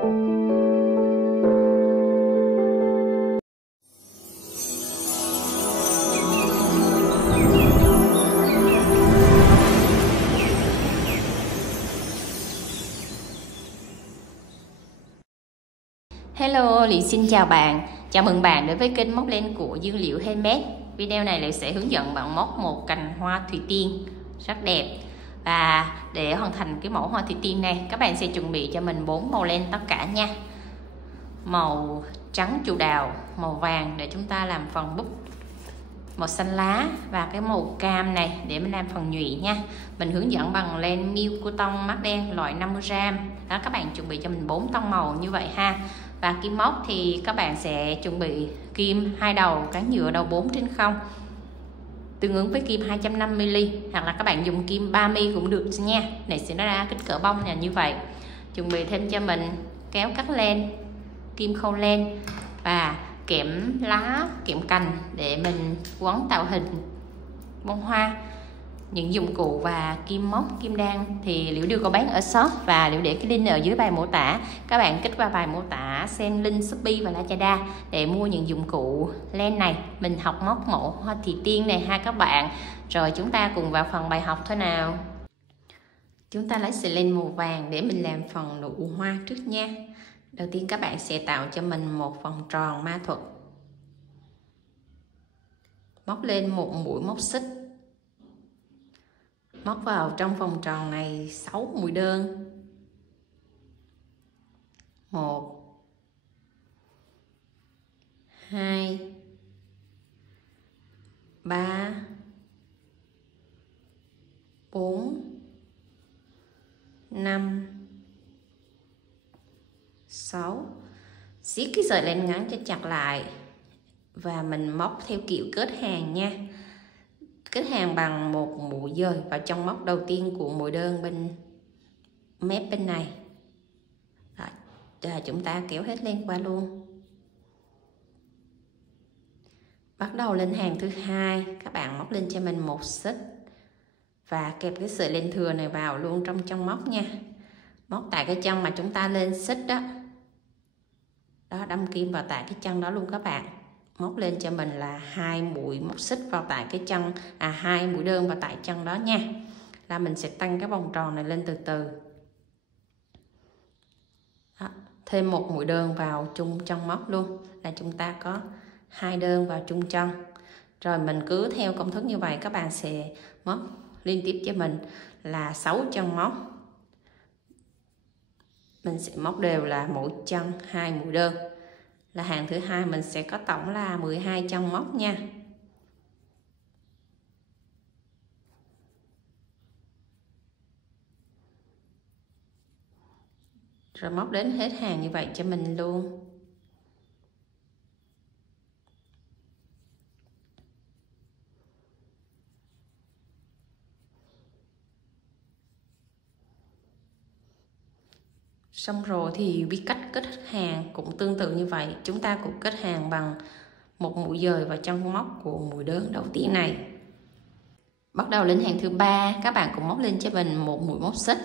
Hello, Liệu xin chào bạn. Chào mừng bạn đến với kênh móc len của Dương Liệu Handmade. Video này Liệu sẽ hướng dẫn bạn móc một cành hoa thủy tiên rất đẹp. Và để hoàn thành cái mẫu hoa thủy tiên này, các bạn sẽ chuẩn bị cho mình 4 màu len tất cả nha. Màu trắng chủ đạo, màu vàng để chúng ta làm phần búp, màu xanh lá và cái màu cam này để mình làm phần nhụy nha. Mình hướng dẫn bằng len miêu cô tông mắt đen loại 50g. Đó, các bạn chuẩn bị cho mình 4 tông màu như vậy ha. Và kim móc thì các bạn sẽ chuẩn bị kim 2 đầu cán nhựa đầu 4/0 tương ứng với kim 250mm, hoặc là các bạn dùng kim 3mm cũng được nha. Này sẽ nó ra kích cỡ bông là như vậy. Chuẩn bị thêm cho mình kéo cắt len, kim khâu len và kẽm lá, kẽm cành để mình quấn tạo hình bông hoa. Những dụng cụ và kim móc, kim đan thì Liễu đều có bán ở shop và Liễu để cái link ở dưới bài mô tả. Các bạn kích qua bài mô tả xem link Shopee và Lazada để mua những dụng cụ len này. Mình học móc mẫu hoa thủy tiên này ha các bạn. Rồi chúng ta cùng vào phần bài học thôi nào. Chúng ta lấy sợi len màu vàng để mình làm phần nụ hoa trước nha. Đầu tiên các bạn sẽ tạo cho mình một vòng tròn ma thuật. Móc lên một mũi móc xích. Móc vào trong vòng tròn này 6 mũi đơn. 1 2 3 4 5 6. Siết cái sợi len ngắn cho chặt lại và mình móc theo kiểu kết hàng nha. Kết hàng bằng một mũi dời vào trong móc đầu tiên của mũi đơn bên mép bên này. Rồi chúng ta kéo hết lên qua luôn. Bắt đầu lên hàng thứ hai, các bạn móc lên cho mình một xích và kẹp cái sợi len thừa này vào luôn trong móc nha. Móc tại cái chân mà chúng ta lên xích đó. Đó, đâm kim vào tại cái chân đó luôn các bạn. Móc lên cho mình là 2 mũi móc xích vào tại cái chân, 2 mũi đơn vào tại chân đó nha. Là mình sẽ tăng cái vòng tròn này lên từ từ. Đó, thêm một mũi đơn vào chung trong móc luôn là chúng ta có 2 đơn vào chung chân. Rồi mình cứ theo công thức như vậy, các bạn sẽ móc liên tiếp cho mình là 6 chân móc. Mình sẽ móc đều là mỗi chân 2 mũi đơn. Là hàng thứ hai mình sẽ có tổng là 12 chân móc nha. Rồi móc đến hết hàng như vậy cho mình luôn. Xong rồi thì quy cách kết hàng cũng tương tự như vậy. Chúng ta cũng kết hàng bằng một mũi dời vào trong móc của mũi đơn đầu tiên này. Bắt đầu lên hàng thứ ba, các bạn cũng móc lên cho mình một mũi móc xích.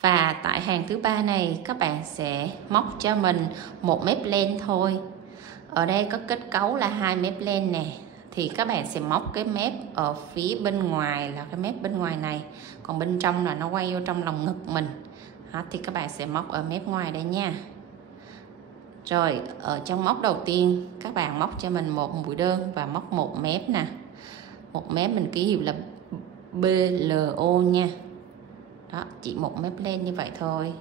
Và tại hàng thứ ba này các bạn sẽ móc cho mình một mép len thôi. Ở đây có kết cấu là 2 mép len nè. Thì các bạn sẽ móc cái mép ở phía bên ngoài là cái mép bên ngoài này. Còn bên trong là nó quay vô trong lòng ngực mình. Đó, thì các bạn sẽ móc ở mép ngoài đây nha. Rồi ở trong móc đầu tiên các bạn móc cho mình một mũi đơn và móc một mép nè. Một mép mình ký hiệu là BLO nha. Đó, chỉ một mép len như vậy thôi.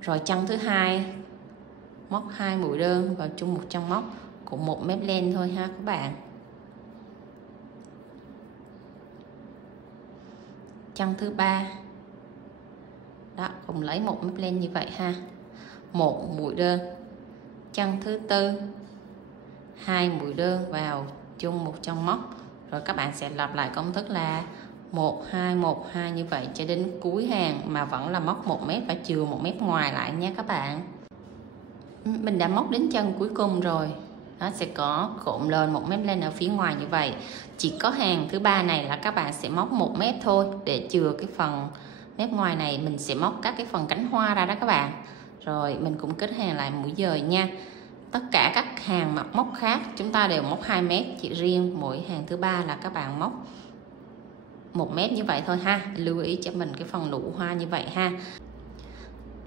Rồi chân thứ hai móc 2 mũi đơn vào chung một chân móc cũng một mép len thôi ha các bạn. Chân thứ ba đó cũng lấy một mép len như vậy ha, một mũi đơn. Chân thứ tư 2 mũi đơn vào chung một chân móc. Rồi các bạn sẽ lặp lại công thức là 1 2 1 2 như vậy cho đến cuối hàng mà vẫn là móc 1 mép và chừa 1 mép ngoài lại nha các bạn. Mình đã móc đến chân cuối cùng rồi. Nó sẽ có cộm lên 1 mép lên ở phía ngoài như vậy. Chỉ có hàng thứ ba này là các bạn sẽ móc 1 mép thôi để chừa cái phần mép ngoài này mình sẽ móc các cái phần cánh hoa ra đó các bạn. Rồi mình cũng kết hàng lại mũi dời nha. Tất cả các hàng mặt móc khác chúng ta đều móc 2 mét, chỉ riêng mỗi hàng thứ ba là các bạn móc 1 mét như vậy thôi ha. Lưu ý cho mình cái phần nụ hoa như vậy ha.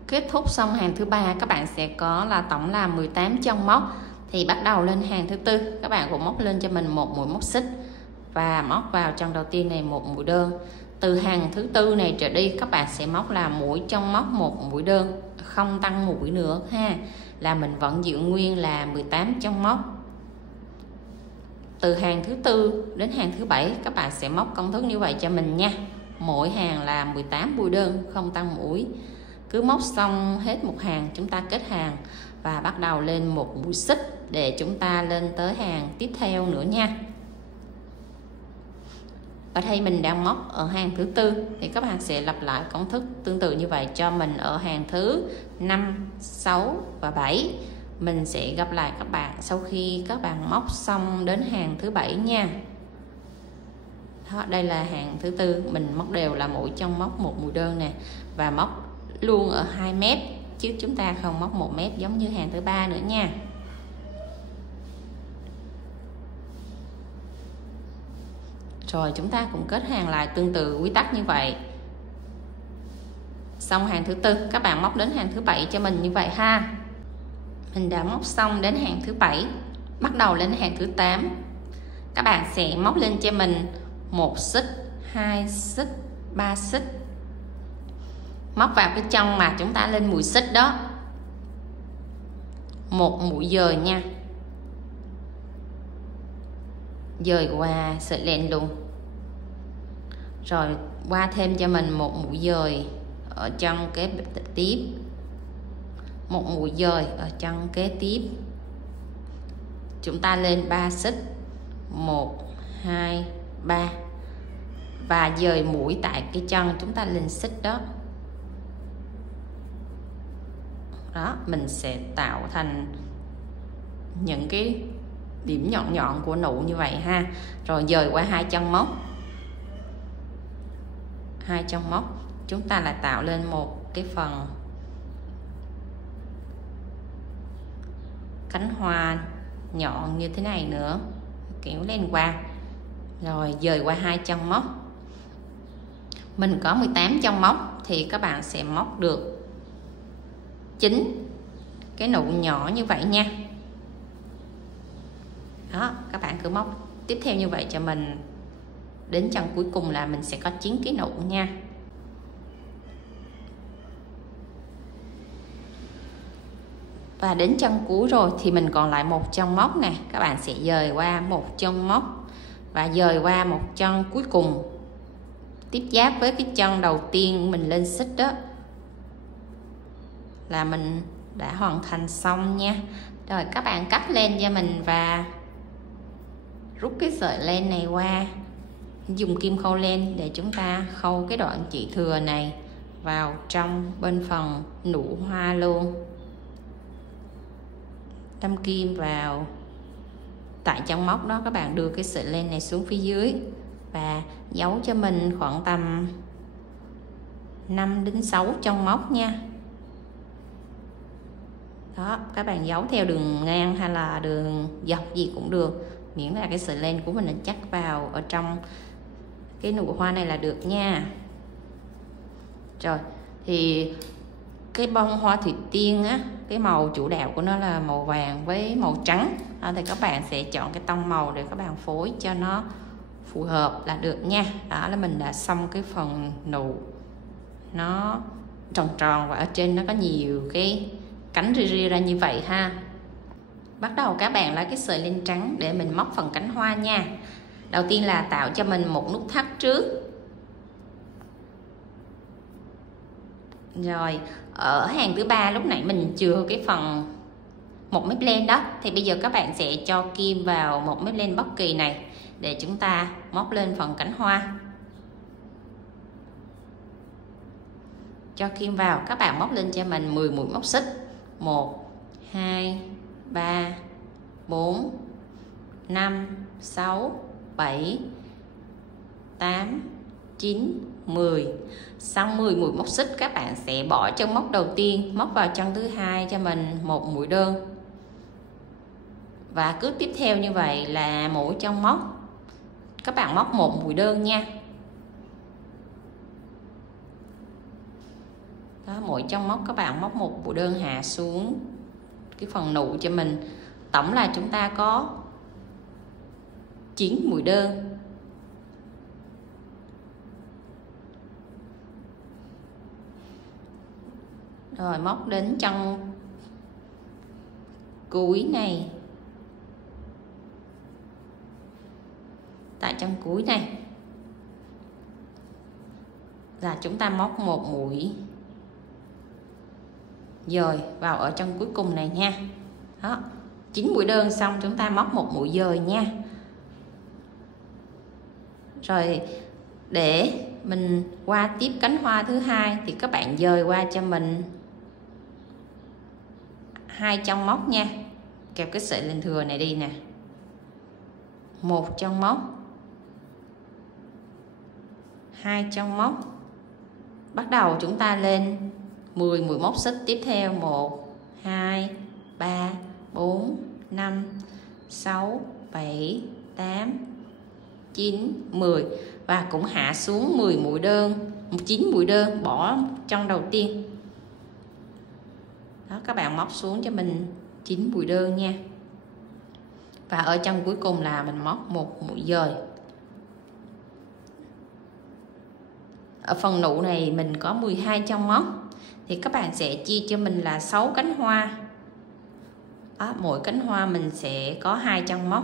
Kết thúc xong hàng thứ ba các bạn sẽ có là tổng là 18 chân móc. Thì bắt đầu lên hàng thứ tư, các bạn cũng móc lên cho mình một mũi móc xích và móc vào chân đầu tiên này một mũi đơn. Từ hàng thứ tư này trở đi các bạn sẽ móc là mỗi chân móc một mũi đơn, không tăng mũi nữa ha, là mình vẫn giữ nguyên là 18 chân móc. Từ hàng thứ tư đến hàng thứ bảy các bạn sẽ móc công thức như vậy cho mình nha. Mỗi hàng là 18 mũi đơn, không tăng mũi. Cứ móc xong hết một hàng chúng ta kết hàng và bắt đầu lên một mũi xích để chúng ta lên tới hàng tiếp theo nữa nha. Ở đây mình đang móc ở hàng thứ tư thì các bạn sẽ lặp lại công thức tương tự như vậy cho mình ở hàng thứ 5, 6 và 7. Mình sẽ gặp lại các bạn sau khi các bạn móc xong đến hàng thứ 7 nha. Đó, đây là hàng thứ tư, mình móc đều là mỗi chân móc một mũi đơn nè, và móc luôn ở 2 mét chứ chúng ta không móc 1 mét giống như hàng thứ ba nữa nha. Rồi chúng ta cũng kết hàng lại tương tự quy tắc như vậy. Xong hàng thứ tư các bạn móc đến hàng thứ 7 cho mình như vậy ha. Mình đã móc xong đến hàng thứ 7, bắt đầu lên hàng thứ 8. Các bạn sẽ móc lên cho mình 1 xích, 2 xích, 3 xích. Móc vào cái chân mà chúng ta lên mũi xích đó, một mũi dời nha, dời qua sợi len luôn. Rồi qua thêm cho mình một mũi dời ở chân kế tiếp, một mũi dời ở chân kế tiếp. Chúng ta lên 3 xích, 1, 2, 3 và dời mũi tại cái chân chúng ta lên xích đó. Đó, mình sẽ tạo thành những cái điểm nhọn nhọn của nụ như vậy ha. Rồi dời qua 2 chân móc, 2 chân móc chúng ta lại tạo lên một cái phần cánh hoa nhọn như thế này nữa, kéo lên qua. Rồi dời qua 2 chân móc. Mình có 18 chân móc thì các bạn sẽ móc được 9 cái nụ nhỏ như vậy nha. Đó, các bạn cứ móc tiếp theo như vậy cho mình đến chân cuối cùng là mình sẽ có 9 cái nụ nha. Và đến chân cuối rồi thì mình còn lại một chân móc nè, các bạn sẽ dời qua một chân móc và dời qua một chân cuối cùng tiếp giáp với cái chân đầu tiên mình lên xích đó, là mình đã hoàn thành xong nha. Rồi các bạn cắt len cho mình và rút cái sợi len này qua, dùng kim khâu len để chúng ta khâu cái đoạn chỉ thừa này vào trong bên phần nụ hoa luôn. Đâm kim vào tại chân móc đó, các bạn đưa cái sợi len này xuống phía dưới và giấu cho mình khoảng tầm 5 đến 6 chân móc nha. Đó, các bạn giấu theo đường ngang hay là đường dọc gì cũng được, miễn là cái sợi len của mình nó chắc vào ở trong cái nụ hoa này là được nha. Rồi thì cái bông hoa thủy tiên á, cái màu chủ đạo của nó là màu vàng với màu trắng. Đó, thì các bạn sẽ chọn cái tông màu để các bạn phối cho nó phù hợp là được nha. Đó là mình đã xong cái phần nụ nó tròn tròn và ở trên nó có nhiều cái cánh ria ra như vậy ha. Bắt đầu các bạn lấy cái sợi len trắng để mình móc phần cánh hoa nha. Đầu tiên là tạo cho mình một nút thắt trước. Rồi ở hàng thứ ba lúc nãy mình chừa cái phần một mép len đó, thì bây giờ các bạn sẽ cho kim vào một mép len bất kỳ này để chúng ta móc lên phần cánh hoa. Cho kim vào, các bạn móc lên cho mình 10 mũi móc xích. 1, 2, 3, 4, 5, 6, 7, 8, 9, 10. Sau 10 mũi móc xích các bạn sẽ bỏ chân móc đầu tiên, móc vào chân thứ hai cho mình một mũi đơn. Và cứ tiếp theo như vậy là mỗi chân móc các bạn móc một mũi đơn nha. Đó, mỗi chân móc các bạn móc một mũi đơn hạ xuống cái phần nụ cho mình. Tổng là chúng ta có 9 mũi đơn. Rồi móc đến chân cuối này. Tại chân cuối này là chúng ta móc một mũi dời vào ở chân cuối cùng này nha. Đó, 9 mũi đơn xong chúng ta móc một mũi dời nha. Rồi để mình qua tiếp cánh hoa thứ hai thì các bạn dời qua cho mình 2 chân móc nha. Kẹp cái sợi lên thừa này đi nè. Một chân móc, 2 chân móc. Bắt đầu chúng ta lên 10 mũi móc xích tiếp theo. 1 2 3 4 5 6 7 8 9 10 và cũng hạ xuống 10 mũi đơn, 9 mũi đơn, bỏ chân đầu tiên. Đó, các bạn móc xuống cho mình 9 mũi đơn nha. Và ở chân cuối cùng là mình móc một mũi dời. Ở phần nụ này mình có 12 chân móc thì các bạn sẽ chia cho mình là 6 cánh hoa. Đó, mỗi cánh hoa mình sẽ có 2 chân móc,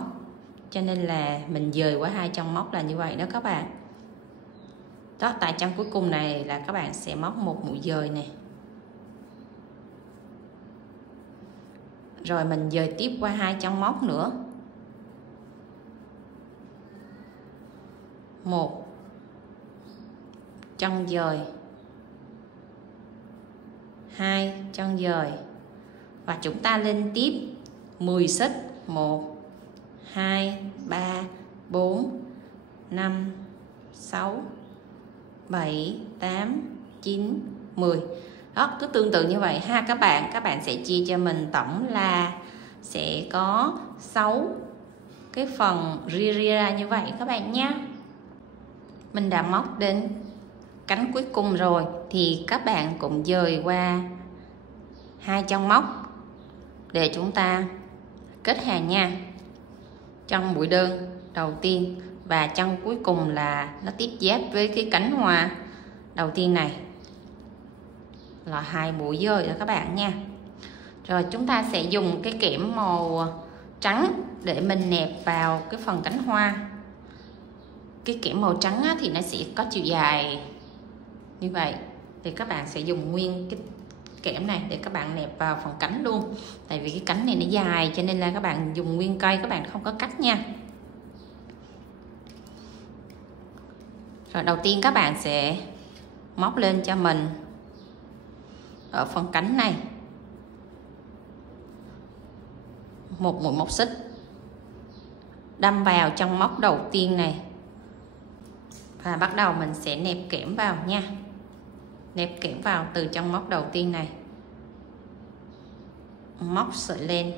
cho nên là mình dời qua 2 chân móc là như vậy đó các bạn. Đó, tại chân cuối cùng này là các bạn sẽ móc một mũi dời này. Rồi mình dời tiếp qua 2 chân móc nữa. 1 chân dời, 2 chân dời và chúng ta lên tiếp 10 xích. 1 2 3 4 5 6 7 8 9 10. Đó, cứ tương tự như vậy ha các bạn. Các bạn sẽ chia cho mình tổng là sẽ có 6 cái phần ria ra như vậy các bạn nhé. Mình đã móc đến cánh cuối cùng rồi thì các bạn cũng dời qua 2 chân móc để chúng ta kết hàng nha. Chân mũi đơn đầu tiên và chân cuối cùng là nó tiếp giáp với cái cánh hoa đầu tiên này là 2 mũi dời đó các bạn nha. Rồi chúng ta sẽ dùng cái kẽm màu trắng để mình nẹp vào cái phần cánh hoa. Cái kẽm màu trắng thì nó sẽ có chiều dài như vậy, thì các bạn sẽ dùng nguyên cái kẽm này để các bạn nẹp vào phần cánh luôn. Tại vì cái cánh này nó dài cho nên là các bạn dùng nguyên cây, các bạn không có cắt nha. Rồi đầu tiên các bạn sẽ móc lên cho mình ở phần cánh này một mũi móc xích, đâm vào chân móc đầu tiên này và bắt đầu mình sẽ nẹp kẽm vào nha. Nẹp kẽm vào từ chân móc đầu tiên này, móc sợi len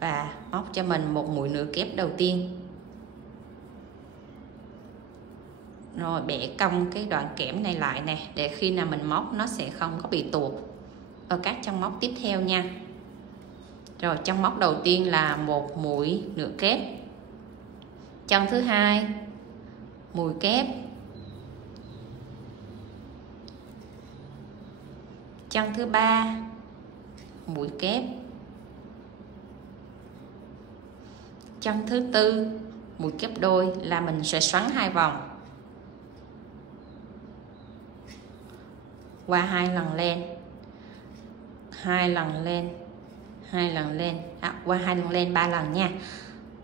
và móc cho mình một mũi nửa kép đầu tiên. Rồi bẻ cong cái đoạn kẽm này lại nè, để khi nào mình móc nó sẽ không có bị tuột ở các chân móc tiếp theo nha. Rồi chân móc đầu tiên là một mũi nửa kép, chân thứ hai mũi kép, chân thứ ba mũi kép, chân thứ tư mũi kép đôi, là mình sẽ xoắn 2 vòng qua 2 lần len, 2 lần len, 2 lần len, qua 2 lần len 3 lần nha.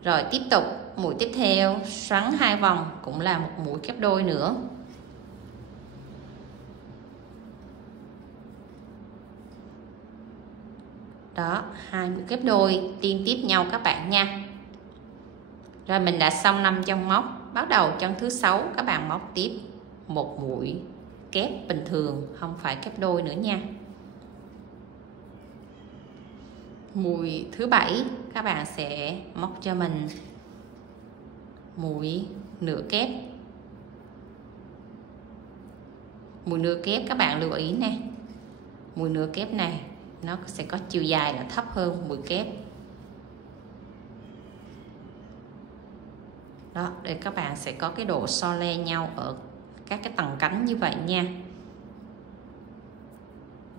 Rồi tiếp tục mũi tiếp theo xoắn 2 vòng cũng là một mũi kép đôi nữa. Đó, 2 mũi kép đôi liên tiếp nhau các bạn nha. Rồi mình đã xong 5 chân móc. Bắt đầu chân thứ 6 các bạn móc tiếp một mũi kép bình thường, không phải kép đôi nữa nha. Mũi thứ 7 các bạn sẽ móc cho mình mũi nửa kép. Mũi nửa kép các bạn lưu ý nè, mũi nửa kép này nó sẽ có chiều dài là thấp hơn mũi kép. Đó, để các bạn sẽ có cái độ so le nhau ở các cái tầng cánh như vậy nha.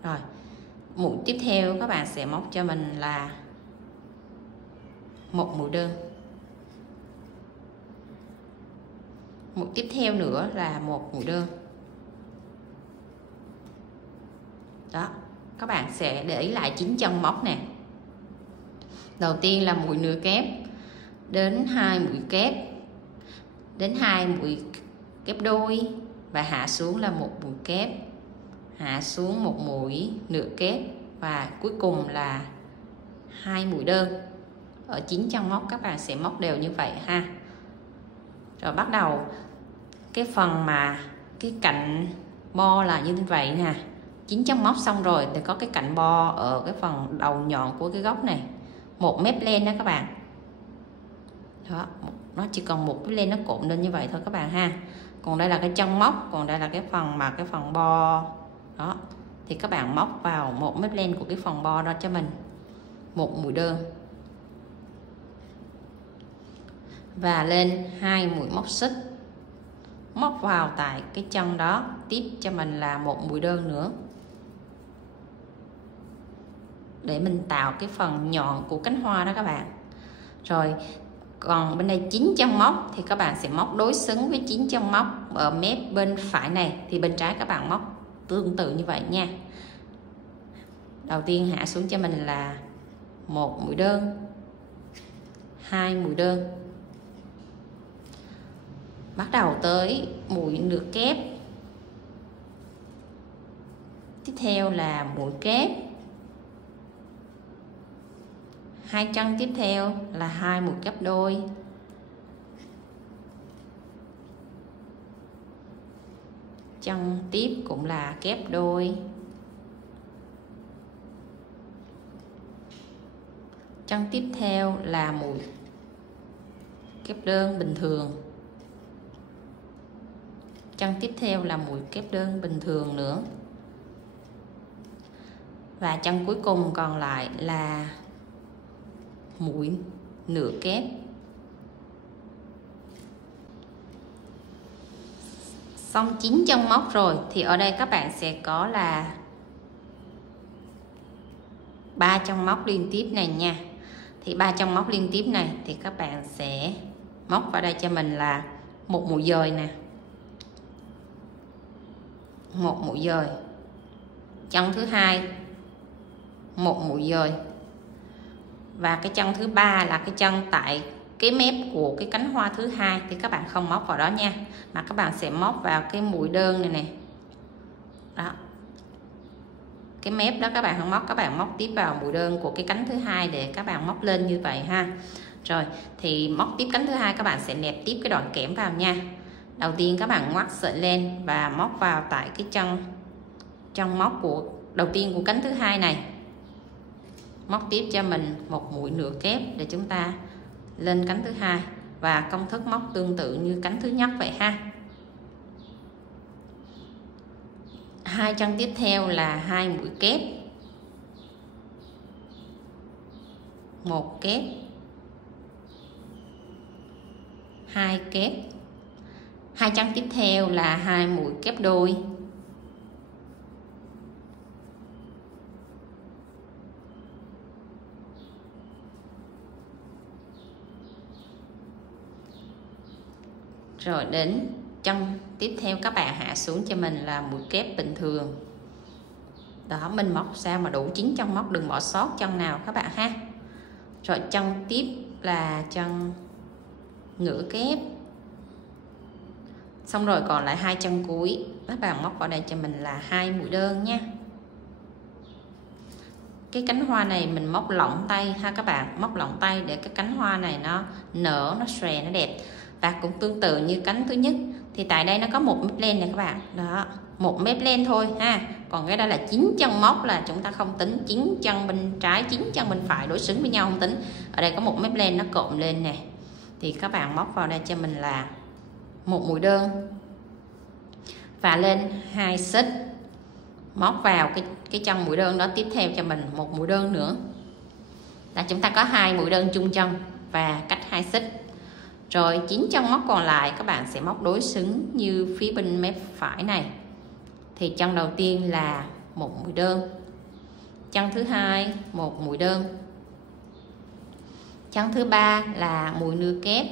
Rồi, mũi tiếp theo các bạn sẽ móc cho mình là một mũi đơn. Mũi tiếp theo nữa là một mũi đơn. Đó, các bạn sẽ để ý lại 9 chân móc nè. Đầu tiên là mũi nửa kép đến 2 mũi kép, đến 2 mũi kép đôi và hạ xuống là một mũi kép, hạ xuống một mũi nửa kép và cuối cùng là 2 mũi đơn. Ở 9 chân móc các bạn sẽ móc đều như vậy ha. Rồi bắt đầu cái phần mà cái cạnh bo là như vậy nè. 9 chân móc xong rồi thì có cái cạnh bo ở cái phần đầu nhọn của cái góc này, một mép len đó các bạn. Đó, nó chỉ còn một cái len nó cộm lên như vậy thôi các bạn ha. Còn đây là cái chân móc, còn đây là cái phần bo. Đó, thì các bạn móc vào một mép len của cái phần bo đó cho mình một mũi đơn và lên 2 mũi móc xích, móc vào tại cái chân đó, tiếp cho mình là một mũi đơn nữa để mình tạo cái phần nhọn của cánh hoa đó các bạn. Rồi còn bên đây 9 chân móc thì các bạn sẽ móc đối xứng với 9 chân móc ở mép bên phải này, thì bên trái các bạn móc tương tự như vậy nha. Đầu tiên hạ xuống cho mình là một mũi đơn, 2 mũi đơn, bắt đầu tới mũi nửa kép, tiếp theo là mũi kép, 2 chân tiếp theo là 2 mũi kép đôi, chân tiếp cũng là kép đôi, chân tiếp theo là mũi kép đơn bình thường, chân tiếp theo là mũi kép đơn bình thường nữa, và chân cuối cùng còn lại là mũi nửa kép. Xong 9 chân móc rồi thì ở đây các bạn sẽ có là 3 chân móc liên tiếp này nha. Thì 3 chân móc liên tiếp này thì các bạn sẽ móc vào đây cho mình là một mũi dời nè, một mũi dời, chân thứ hai một mũi dời, và cái chân thứ ba là cái chân tại cái mép của cái cánh hoa thứ hai thì các bạn không móc vào đó nha, mà các bạn sẽ móc vào cái mũi đơn này nè. Đó, cái mép đó các bạn không móc, các bạn móc tiếp vào mũi đơn của cái cánh thứ hai để các bạn móc lên như vậy ha. Rồi thì móc tiếp cánh thứ hai các bạn sẽ nẹp tiếp cái đoạn kẽm vào nha. Đầu tiên các bạn ngoắt sợi len và móc vào tại cái chân móc của đầu tiên của cánh thứ hai này, móc tiếp cho mình một mũi nửa kép để chúng ta lên cánh thứ hai, và công thức móc tương tự như cánh thứ nhất vậy ha. 2 chân tiếp theo là 2 mũi kép, 1 kép, 2 kép, 2 chân tiếp theo là 2 mũi kép đôi, rồi đến chân tiếp theo các bạn hạ xuống cho mình là mũi kép bình thường. Đó, mình móc sao mà đủ 9 chân móc, đừng bỏ sót chân nào các bạn ha. Rồi chân tiếp là chân nửa kép, xong rồi còn lại 2 chân cuối, các bạn móc vào đây cho mình là 2 mũi đơn nha. Cái cánh hoa này mình móc lỏng tay ha các bạn, móc lỏng tay để cái cánh hoa này nó nở, nó xòe, nó đẹp. Và cũng tương tự như cánh thứ nhất thì tại đây nó có một mép len này các bạn, đó, một mép len thôi ha. Còn cái đó là 9 chân móc là chúng ta không tính, 9 chân bên trái 9 chân bên phải đối xứng với nhau không tính. Ở đây có một mép len nó cộm lên nè, thì các bạn móc vào đây cho mình là một mũi đơn và lên 2 xích, móc vào cái chân mũi đơn đó, tiếp theo cho mình một mũi đơn nữa, là chúng ta có 2 mũi đơn chung chân và cách 2 xích. Rồi 9 chân móc còn lại các bạn sẽ móc đối xứng như phía bên mép phải này. Thì chân đầu tiên là một mũi đơn, chân thứ hai một mũi đơn, chân thứ ba là mũi nửa kép,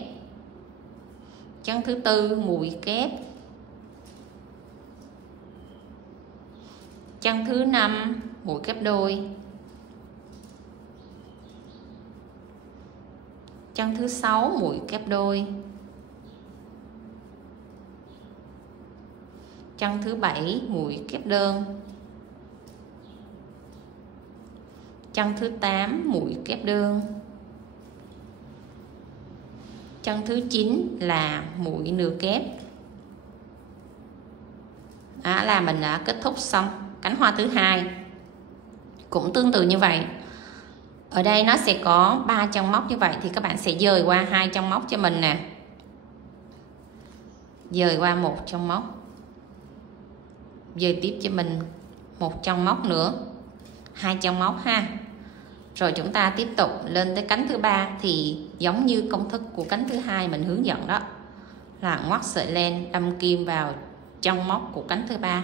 chân thứ tư mũi kép, chân thứ năm mũi kép đôi, chân thứ sáu mũi kép đôi, chân thứ bảy mũi kép đơn, chân thứ 8 mũi kép đơn, chân thứ 9 là mũi nửa kép. Đó là mình đã kết thúc xong cánh hoa thứ hai. Cũng tương tự như vậy, ở đây nó sẽ có 3 chân móc như vậy thì các bạn sẽ dời qua 2 chân móc cho mình nè, dời qua một chân móc, dời tiếp cho mình một chân móc nữa, 2 chân móc ha. Rồi chúng ta tiếp tục lên tới cánh thứ ba thì giống như công thức của cánh thứ hai mình hướng dẫn đó, là ngoắt sợi len đâm kim vào chân móc của cánh thứ ba,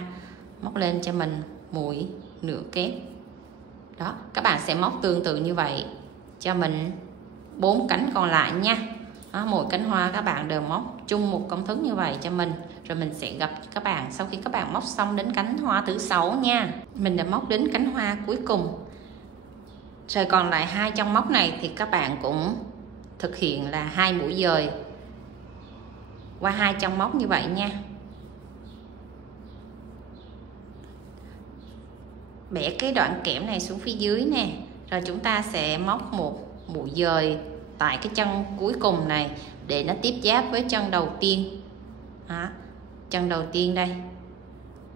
móc lên cho mình mũi nửa kép. Đó, các bạn sẽ móc tương tự như vậy cho mình 4 cánh còn lại nha. Đó, mỗi cánh hoa các bạn đều móc chung một công thức như vậy cho mình. Rồi mình sẽ gặp các bạn sau khi các bạn móc xong đến cánh hoa thứ 6 nha. Mình đã móc đến cánh hoa cuối cùng. Rồi còn lại 2 chân móc này thì các bạn cũng thực hiện là 2 mũi dời qua 2 chân móc như vậy nha. Bẻ cái đoạn kẽm này xuống phía dưới nè, rồi chúng ta sẽ móc một mũi dời tại cái chân cuối cùng này để nó tiếp giáp với chân đầu tiên. Đó, chân đầu tiên đây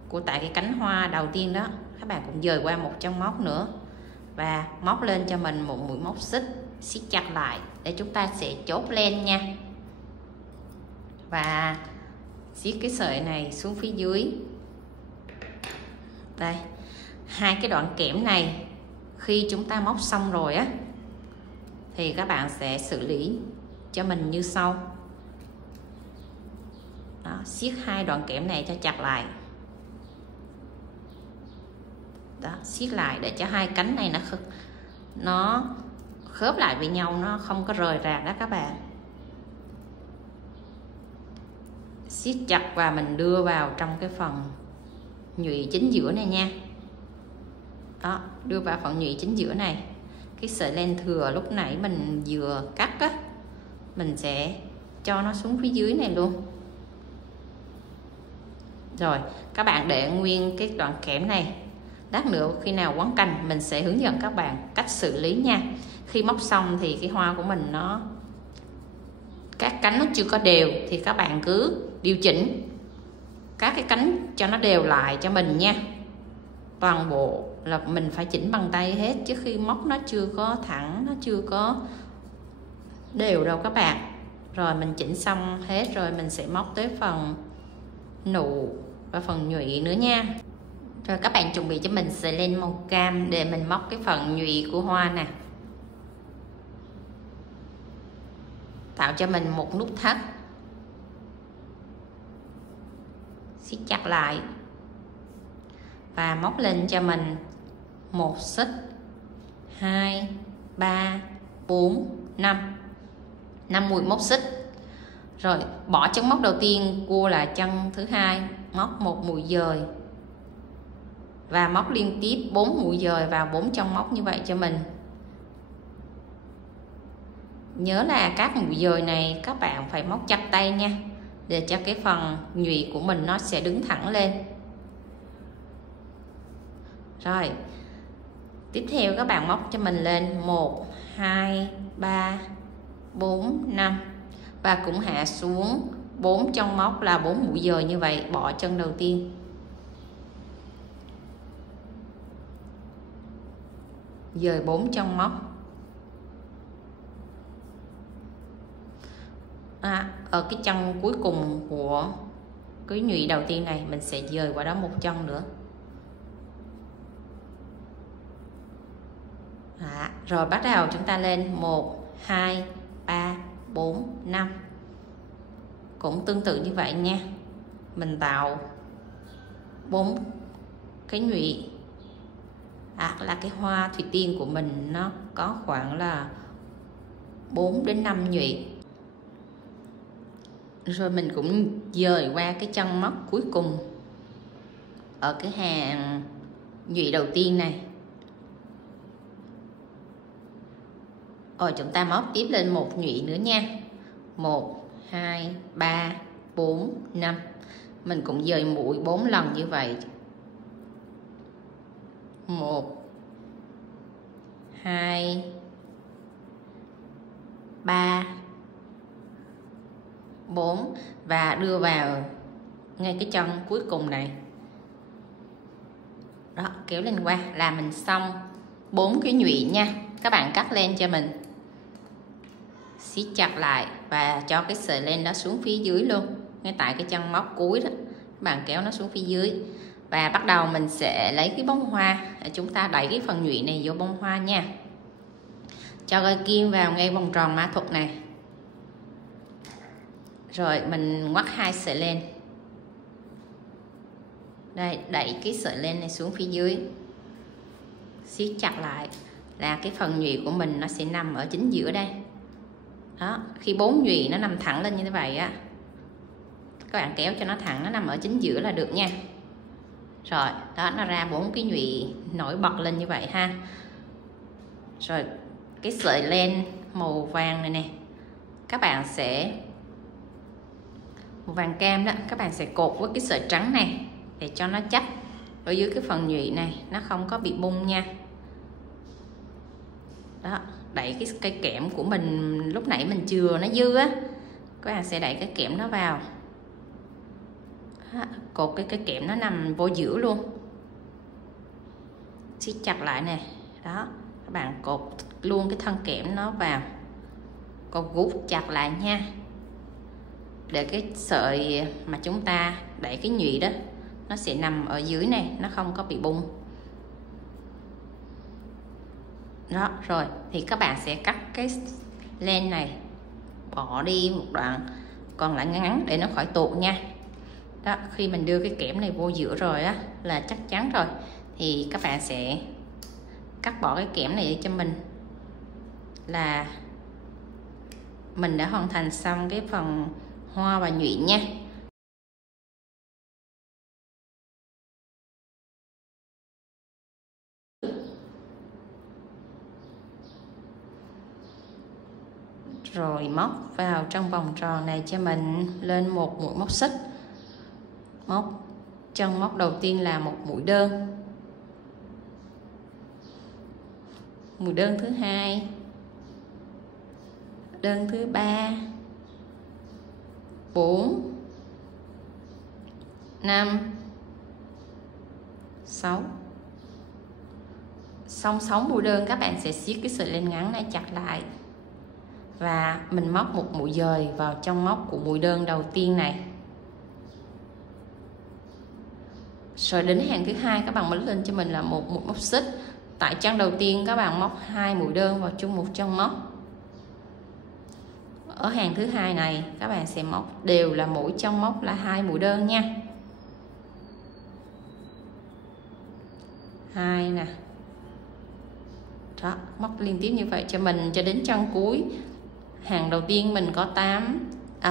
của tại cái cánh hoa đầu tiên đó, các bạn cũng dời qua một chân móc nữa và móc lên cho mình một mũi móc xích, siết chặt lại để chúng ta sẽ chốt len nha. Và siết cái sợi này xuống phía dưới đây. 2 cái đoạn kẽm này khi chúng ta móc xong rồi á thì các bạn sẽ xử lý cho mình như sau. Đó, siết 2 đoạn kẽm này cho chặt lại. Đó, siết lại để cho 2 cánh này nó khớp lại với nhau, nó không có rời rạc đó các bạn. Siết chặt và mình đưa vào trong cái phần nhụy chính giữa này nha. Đó, đưa vào phần nhụy chính giữa này. Cái sợi len thừa lúc nãy mình vừa cắt á, mình sẽ cho nó xuống phía dưới này luôn. Rồi các bạn để nguyên cái đoạn kẽm này, lát nữa khi nào quấn cành mình sẽ hướng dẫn các bạn cách xử lý nha. Khi móc xong thì cái hoa của mình các cánh nó chưa có đều thì các bạn cứ điều chỉnh các cái cánh cho nó đều lại cho mình nha. Toàn bộ là mình phải chỉnh bằng tay hết, chứ khi móc nó chưa có thẳng, nó chưa có đều đâu các bạn. Rồi mình chỉnh xong hết rồi mình sẽ móc tới phần nụ và phần nhụy nữa nha. Rồi các bạn chuẩn bị cho mình sợi len màu cam để mình móc cái phần nhụy của hoa nè. Tạo cho mình một nút thắt, siết chặt lại và móc lên cho mình 1 xích, 2, 3, 4, 5 mũi móc xích. Rồi bỏ chân móc đầu tiên cua là chân thứ hai, móc một mũi dời và móc liên tiếp 4 mũi dời vào 4 chân móc như vậy cho mình. Nhớ là các mũi dời này các bạn phải móc chặt tay nha, để cho cái phần nhụy của mình nó sẽ đứng thẳng lên. Rồi tiếp theo các bạn móc cho mình lên 1, 2, 3, 4, 5 và cũng hạ xuống 4 chân móc là 4 mũi dời như vậy, bỏ chân đầu tiên, dời 4 chân móc. Ở cái chân cuối cùng của cái nhụy đầu tiên này mình sẽ dời qua đó một chân nữa. Rồi bắt đầu chúng ta lên 1 2 3 4 5, cũng tương tự như vậy nha. Mình tạo 4 cái nhụy, là cái hoa thủy tiên của mình nó có khoảng là 4 đến 5 nhụy. Rồi mình cũng dời qua cái chân móc cuối cùng ở cái hàng nhụy đầu tiên này. Rồi chúng ta móc tiếp lên một nhụy nữa nha. 1 2 3 4 5. Mình cũng dời mũi 4 lần như vậy. 1 2 3 4 và đưa vào ngay cái chân cuối cùng này. Đó, kéo lên qua là mình xong 4 cái nhụy nha. Các bạn cắt lên cho mình, siết chặt lại và cho cái sợi len đó xuống phía dưới luôn, ngay tại cái chân móc cuối đó. Các bạn kéo nó xuống phía dưới và bắt đầu mình sẽ lấy cái bông hoa, chúng ta đẩy cái phần nhụy này vô bông hoa nha. Cho cây kim vào ngay vòng tròn mã thuật này. Rồi mình ngoắt 2 sợi len. Đây, đẩy cái sợi len này xuống phía dưới, siết chặt lại là cái phần nhụy của mình nó sẽ nằm ở chính giữa đây. Đó, khi 4 nhụy nó nằm thẳng lên như thế vậy á, các bạn kéo cho nó thẳng, nó nằm ở chính giữa là được nha. Rồi, đó, nó ra 4 cái nhụy nổi bật lên như vậy ha. Rồi, cái sợi len màu vàng này nè, các bạn sẽ màu vàng cam đó, các bạn sẽ cột với cái sợi trắng này để cho nó chắc ở dưới cái phần nhụy này, nó không có bị bung nha. Đó, đẩy cái cây kẽm của mình lúc nãy mình chừa nó dư á, các bạn sẽ đẩy cái kẽm nó vào. Đó, cột cái kẽm nó nằm vô giữa luôn, siết chặt lại nè. Đó, các bạn cột luôn cái thân kẽm nó vào, cột gút chặt lại nha, để cái sợi mà chúng ta đẩy cái nhụy đó nó sẽ nằm ở dưới này, nó không có bị bung. Đó, rồi thì các bạn sẽ cắt cái len này, bỏ đi một đoạn còn lại ngắn để nó khỏi tuột nha. Đó, khi mình đưa cái kẽm này vô giữa rồi á là chắc chắn rồi, thì các bạn sẽ cắt bỏ cái kẽm này cho mình, là mình đã hoàn thành xong cái phần hoa và nhụy nha. Rồi móc vào trong vòng tròn này cho mình lên một mũi móc xích. Móc chân móc đầu tiên là một mũi đơn, mũi đơn thứ hai, đơn thứ 3, 4, 5, 6. Xong 6 mũi đơn, các bạn sẽ siết cái sợi len ngắn này chặt lại và mình móc một mũi dời vào trong móc của mũi đơn đầu tiên này. Rồi đến hàng thứ hai các bạn mới lên cho mình là một mũi móc xích. Tại chân đầu tiên các bạn móc 2 mũi đơn vào chung một chân móc. Ở hàng thứ hai này các bạn sẽ móc đều là mỗi chân móc là 2 mũi đơn nha. 2 nè. Đó, móc liên tiếp như vậy cho mình cho đến chân cuối. Hàng đầu tiên mình có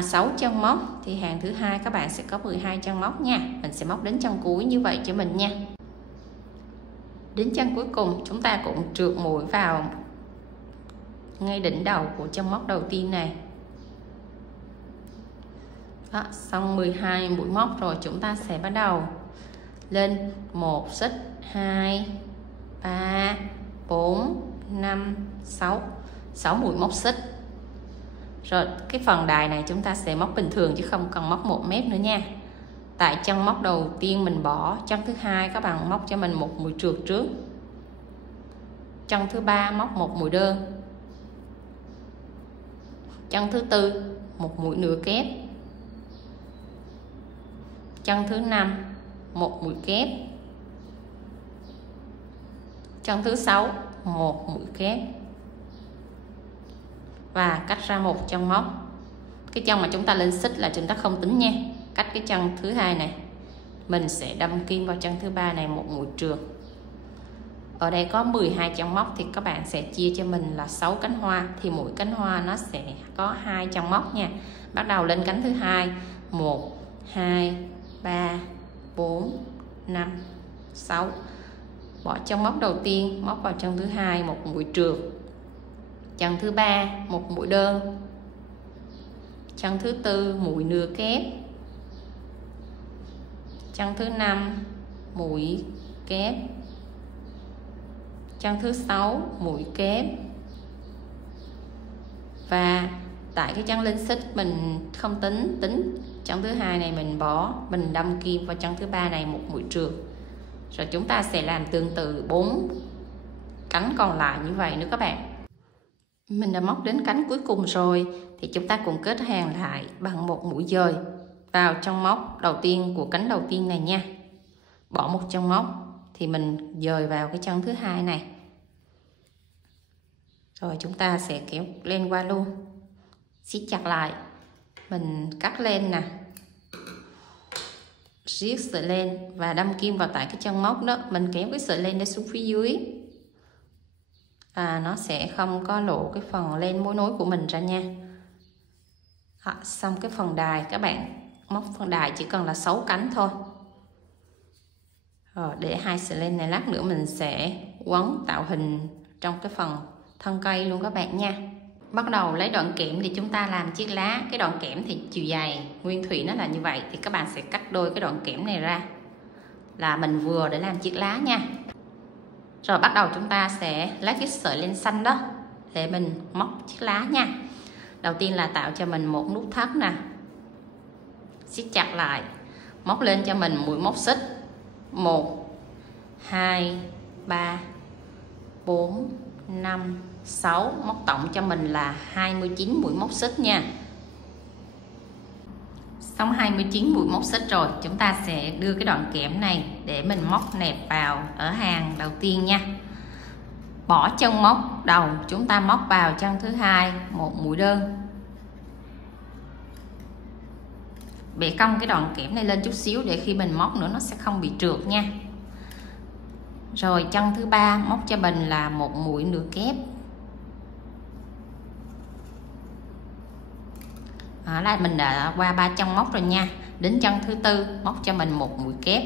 6 chân móc, thì hàng thứ hai các bạn sẽ có 12 chân móc nha. Mình sẽ móc đến chân cuối như vậy cho mình nha. Đến chân cuối cùng chúng ta cũng trượt mũi vào ngay đỉnh đầu của chân móc đầu tiên này. Đó, xong 12 mũi móc rồi chúng ta sẽ bắt đầu lên 1 xích, 2, 3, 4, 5, 6. 6 mũi móc xích. Rồi cái phần đài này chúng ta sẽ móc bình thường chứ không cần móc 1 mép nữa nha. Tại chân móc đầu tiên mình bỏ, chân thứ hai các bạn móc cho mình một mũi trượt trước, chân thứ ba móc một mũi đơn, chân thứ tư một mũi nửa kép, chân thứ năm một mũi kép, chân thứ sáu một mũi kép và cắt ra một chân móc. Cái chân mà chúng ta lên xích là chúng ta không tính nha. Cách cái chân thứ hai này mình sẽ đâm kim vào chân thứ ba này một mũi trượt. Ở đây có 12 chân móc thì các bạn sẽ chia cho mình là 6 cánh hoa, thì mỗi cánh hoa nó sẽ có 2 chân móc nha. Bắt đầu lên cánh thứ hai, 1 2 3 4 5 6. Bỏ chân móc đầu tiên, móc vào chân thứ hai một mũi trượt, chân thứ ba một mũi đơn, chân thứ tư mũi nửa kép, chân thứ năm mũi kép, chân thứ sáu mũi kép. Và tại cái chân lên xích mình không tính chân thứ hai này mình bỏ, mình đâm kim vào chân thứ ba này một mũi trượt. Rồi chúng ta sẽ làm tương tự 4 cánh còn lại như vậy nữa các bạn. Mình đã móc đến cánh cuối cùng rồi thì chúng ta cũng kết hàng lại bằng một mũi dời vào trong móc đầu tiên của cánh đầu tiên này nha. Bỏ một chân móc thì mình dời vào cái chân thứ hai này. Rồi chúng ta sẽ kéo lên qua luôn, siết chặt lại, mình cắt lên nè, siết sợi len và đâm kim vào tại cái chân móc đó. Mình kéo cái sợi len để xuống phía dưới nó sẽ không có lộ cái phần len mối nối của mình ra nha. Xong cái phần đài, các bạn móc phần đài chỉ cần là 6 cánh thôi. Rồi để 2 sợi len này lát nữa mình sẽ quấn tạo hình trong cái phần thân cây luôn các bạn nha. Bắt đầu lấy đoạn kẽm để chúng ta làm chiếc lá. Cái đoạn kẽm thì chiều dài nguyên thủy nó là như vậy, thì các bạn sẽ cắt đôi cái đoạn kẽm này ra là mình vừa để làm chiếc lá nha. Rồi bắt đầu chúng ta sẽ lấy cái sợi len xanh đó để mình móc chiếc lá nha. Đầu tiên là tạo cho mình một nút thắt nè, siết chặt lại, móc lên cho mình mũi móc xích 1 2 3 4 5 6, móc tổng cho mình là 29 mũi móc xích nha. Xong 29 mũi móc xích rồi, chúng ta sẽ đưa cái đoạn kẽm này để mình móc nẹp vào ở hàng đầu tiên nha. Bỏ chân móc đầu, chúng ta móc vào chân thứ hai một mũi đơn, bẻ cong cái đoạn kẽm này lên chút xíu để khi mình móc nữa nó sẽ không bị trượt nha. Rồi chân thứ ba móc cho mình là một mũi nửa kép. Là mình đã qua 3 chân móc rồi nha. Đến chân thứ tư móc cho mình một mũi kép.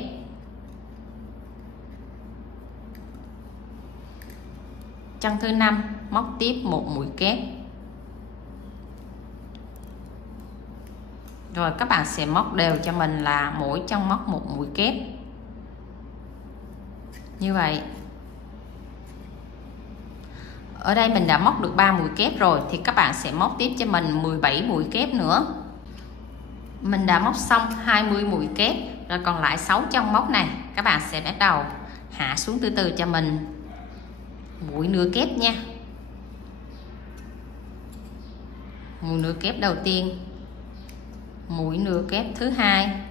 Chân thứ năm móc tiếp một mũi kép. Rồi các bạn sẽ móc đều cho mình là mỗi chân móc một mũi kép như vậy. Ở đây mình đã móc được 3 mũi kép rồi thì các bạn sẽ móc tiếp cho mình 17 mũi kép nữa. Mình đã móc xong 20 mũi kép rồi, còn lại 6 chân móc này các bạn sẽ bắt đầu hạ xuống từ từ cho mình mũi nửa kép nha. Mũi nửa kép đầu tiên, mũi nửa kép thứ hai,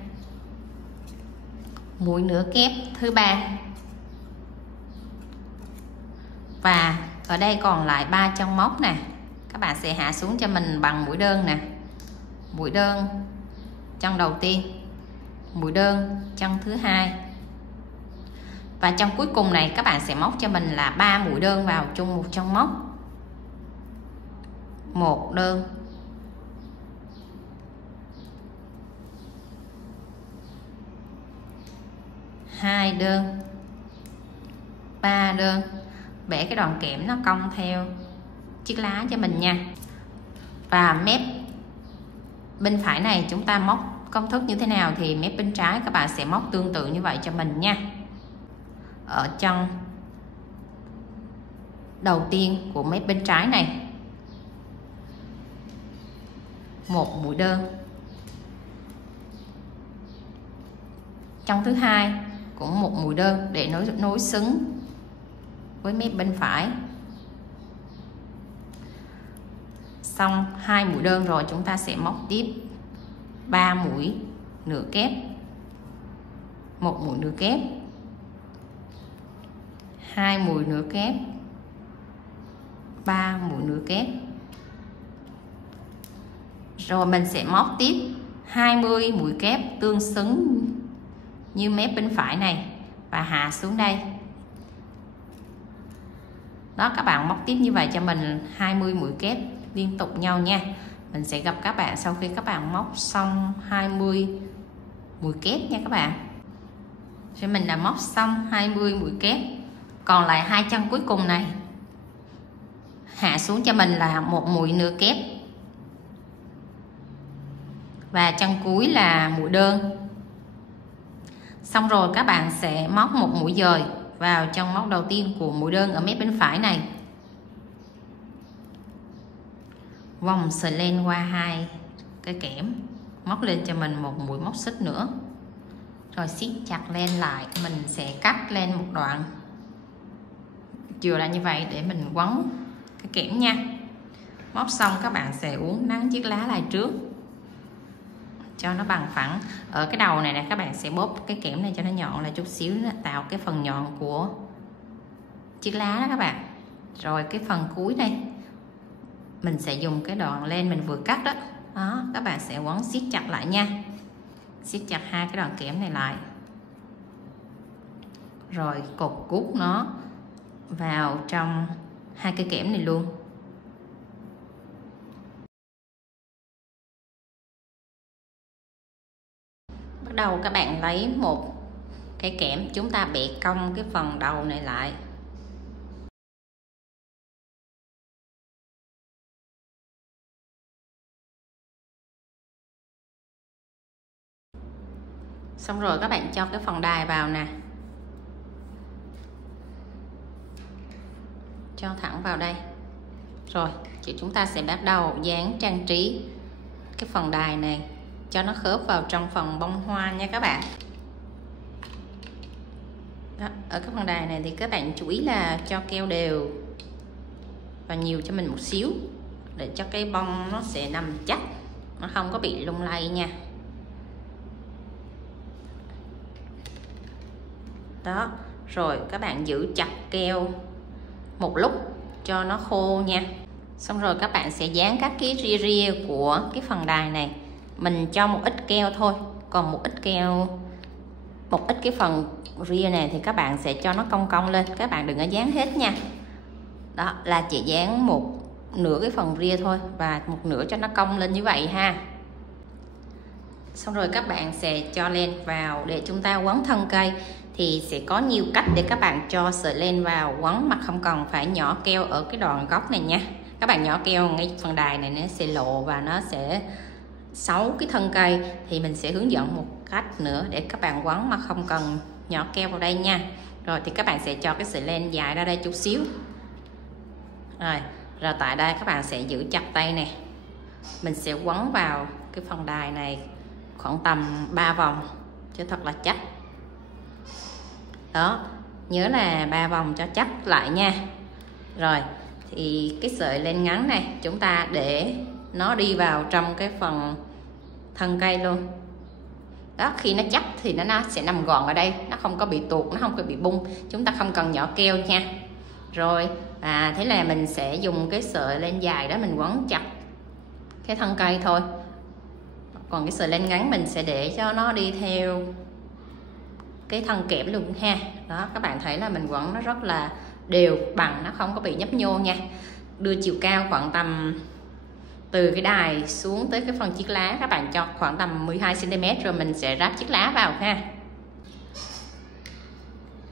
mũi nửa kép thứ ba. Và ở đây còn lại 3 chân móc nè, các bạn sẽ hạ xuống cho mình bằng mũi đơn nè. Mũi đơn chân đầu tiên, mũi đơn chân thứ hai. Và chân cuối cùng này các bạn sẽ móc cho mình là 3 mũi đơn vào chung một chân móc. Một đơn, hai đơn, 3 đơn. Bẻ cái đoạn kẽm nó cong theo chiếc lá cho mình nha. Và mép bên phải này chúng ta móc công thức như thế nào thì mép bên trái các bạn sẽ móc tương tự như vậy cho mình nha. Ở chân đầu tiên của mép bên trái này một mũi đơn. Trong thứ hai cũng một mũi đơn để nối xứng với mép bên phải. Xong 2 mũi đơn rồi, chúng ta sẽ móc tiếp 3 mũi nửa kép, 1 mũi nửa kép, 2 mũi nửa kép, 3 mũi nửa kép. Rồi mình sẽ móc tiếp 20 mũi kép tương xứng như mép bên phải này và hạ xuống đây. Đó, các bạn móc tiếp như vậy cho mình 20 mũi kép liên tục nhau nha. Mình sẽ gặp các bạn sau khi các bạn móc xong 20 mũi kép nha các bạn. Thì mình đã móc xong 20 mũi kép. Còn lại 2 chân cuối cùng này, hạ xuống cho mình là 1 mũi nửa kép và chân cuối là mũi đơn. Xong rồi các bạn sẽ móc 1 mũi dời vào trong móc đầu tiên của mũi đơn ở mép bên phải này, vòng sợi len qua 2 cái kẽm, móc lên cho mình 1 mũi móc xích nữa, rồi siết chặt len lại. Mình sẽ cắt len một đoạn chừa lại như vậy để mình quấn cái kẽm nha. Móc xong các bạn sẽ uốn nắn chiếc lá lại trước cho nó bằng phẳng. Ở cái đầu này nè, các bạn sẽ bóp cái kẽm này cho nó nhọn lại chút xíu, tạo cái phần nhọn của chiếc lá đó các bạn. Rồi cái phần cuối này mình sẽ dùng cái đoạn len mình vừa cắt đó. Đó, các bạn sẽ quấn siết chặt lại nha. Siết chặt 2 cái đoạn kẽm này lại. Rồi cột cút nó vào trong 2 cái kẽm này luôn. Bắt đầu các bạn lấy một cái kẽm, chúng ta bẻ cong cái phần đầu này lại. Xong rồi các bạn cho cái phần đài vào nè, cho thẳng vào đây. Rồi chúng ta sẽ bắt đầu dán trang trí cái phần đài này cho nó khớp vào trong phần bông hoa nha các bạn. Đó, ở cái phần đài này thì các bạn chú ý là cho keo đều và nhiều cho mình một xíu để cho cái bông nó sẽ nằm chắc, nó không có bị lung lay nha. Đó, rồi các bạn giữ chặt keo một lúc cho nó khô nha. Xong rồi các bạn sẽ dán các cái ria của cái phần đài này. Mình cho một ít keo thôi, còn một ít cái phần ria này thì các bạn sẽ cho nó cong cong lên, các bạn đừng có dán hết nha. Đó là chỉ dán một nửa cái phần ria thôi và một nửa cho nó cong lên như vậy ha. Xong rồi các bạn sẽ cho len vào để chúng ta quấn thân cây. Thì sẽ có nhiều cách để các bạn cho sợi len vào quấn mà không cần phải nhỏ keo ở cái đoạn góc này nha. Các bạn nhỏ keo ngay phần đài này nó sẽ lộ và nó sẽ xấu cái thân cây. Thì mình sẽ hướng dẫn một cách nữa để các bạn quấn mà không cần nhỏ keo vào đây nha. Rồi thì các bạn sẽ cho cái sợi len dài ra đây chút xíu. Rồi tại đây các bạn sẽ giữ chặt tay nè. Mình sẽ quấn vào cái phần đài này khoảng tầm 3 vòng cho thật là chắc. Đó, nhớ là 3 vòng cho chắc lại nha. Rồi thì cái sợi len ngắn này chúng ta để nó đi vào trong cái phần thân cây luôn. Đó, khi nó chắc thì nó sẽ nằm gọn ở đây, nó không có bị tuột, nó không có bị bung. Chúng ta không cần nhỏ keo nha. Rồi thế là mình sẽ dùng cái sợi len dài đó mình quấn chặt cái thân cây thôi. Còn cái sợi len ngắn mình sẽ để cho nó đi theo cái thân kẽm luôn ha. Đó, các bạn thấy là mình quấn nó rất là đều bằng, nó không có bị nhấp nhô nha. Đưa chiều cao khoảng tầm từ cái đài xuống tới cái phần chiếc lá, các bạn cho khoảng tầm 12 cm rồi mình sẽ ráp chiếc lá vào ha.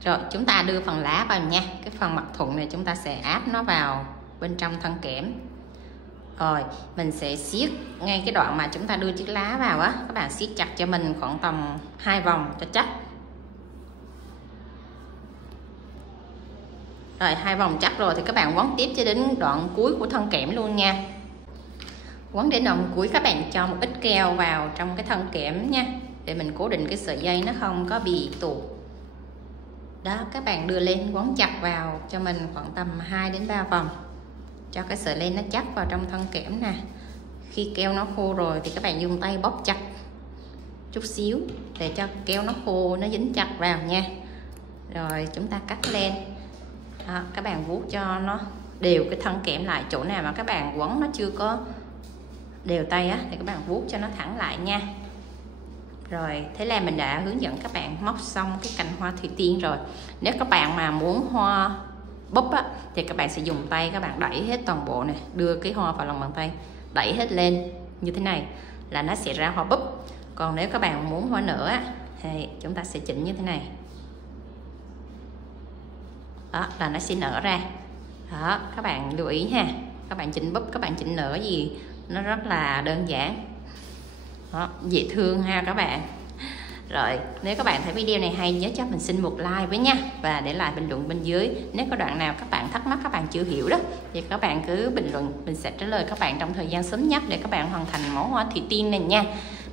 Rồi chúng ta đưa phần lá vào nha. Cái phần mặt thuận này chúng ta sẽ áp nó vào bên trong thân kẽm. Rồi mình sẽ siết ngay cái đoạn mà chúng ta đưa chiếc lá vào á, các bạn siết chặt cho mình khoảng tầm 2 vòng cho chắc. Rồi 2 vòng chắc rồi thì các bạn quấn tiếp cho đến đoạn cuối của thân kẽm luôn nha. Quấn đến đoạn cuối các bạn cho một ít keo vào trong cái thân kẽm nha, để mình cố định cái sợi dây nó không có bị tuột. Đó, các bạn đưa lên quấn chặt vào cho mình khoảng tầm 2 đến 3 vòng cho cái sợi len nó chắc vào trong thân kẽm nè. Khi keo nó khô rồi thì các bạn dùng tay bóp chặt chút xíu để cho keo nó khô, nó dính chặt vào nha. Rồi chúng ta cắt len. Đó, các bạn vuốt cho nó đều cái thân kẽm lại. Chỗ nào mà các bạn quấn nó chưa có đều tay á thì các bạn vuốt cho nó thẳng lại nha. Rồi thế là mình đã hướng dẫn các bạn móc xong cái cành hoa thủy tiên rồi. Nếu các bạn mà muốn hoa búp á thì các bạn sẽ dùng tay các bạn đẩy hết toàn bộ này, đưa cái hoa vào lòng bàn tay, đẩy hết lên như thế này là nó sẽ ra hoa búp. Còn nếu các bạn muốn hoa nở á thì chúng ta sẽ chỉnh như thế này. Đó là nó sẽ nở ra. Đó, các bạn lưu ý ha. Các bạn chỉnh búp, các bạn chỉnh nở gì nó rất là đơn giản. Đó, dễ thương ha các bạn. Rồi, nếu các bạn thấy video này hay nhớ cho mình xin một like với nha, và để lại bình luận bên dưới. Nếu có đoạn nào các bạn thắc mắc, các bạn chưa hiểu đó thì các bạn cứ bình luận, mình sẽ trả lời các bạn trong thời gian sớm nhất để các bạn hoàn thành món hoa thủy tiên này nha.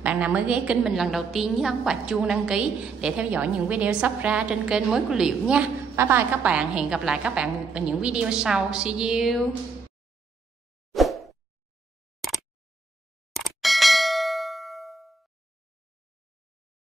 Bạn nào mới ghé kênh mình lần đầu tiên nhớ ấn quả chuông đăng ký để theo dõi những video sắp ra trên kênh mới của Liệu nha. Bye bye các bạn, hẹn gặp lại các bạn ở những video sau. See you.